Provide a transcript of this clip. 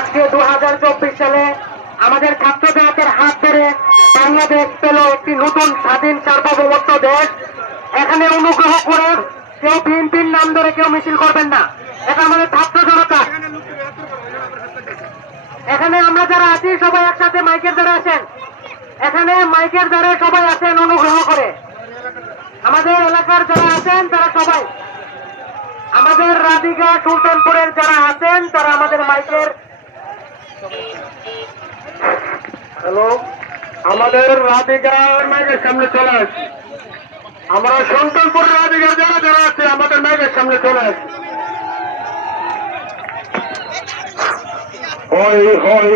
আজকে দু হাজার চব্বিশ সালে আমাদের ছাত্র জগতের হাত ধরে বাংলাদেশ পেল একটি নতুন স্বাধীন সার্বভৌমত্ব দেশ। এখানে অনুগ্রহ করে কেউ বিএনপির নাম ধরে কেউ মিছিল করবেন না। এটা আমাদের ছাত্র জনতা। এখানে আমরা যারা আছি, সবাই একসাথে মাইকের দ্বারা আছেন এখানে মাইকের দ্বারা সবাই আছেন অনুগ্রহ করে। আমাদের এলাকার যারা আছেন, তারা সবাই। আমাদের রাধিকা সুলতানপুরের যারা আছেন, তারা আমাদের মাইকের হ্যালো? আমাদের রাধিকার মাইকের সামনে চলে আসি আমরা সুলতানপুর রাধিকার যারা যারা আছে, আমাদের মাইকের সামনে চলে আসি হয় হয়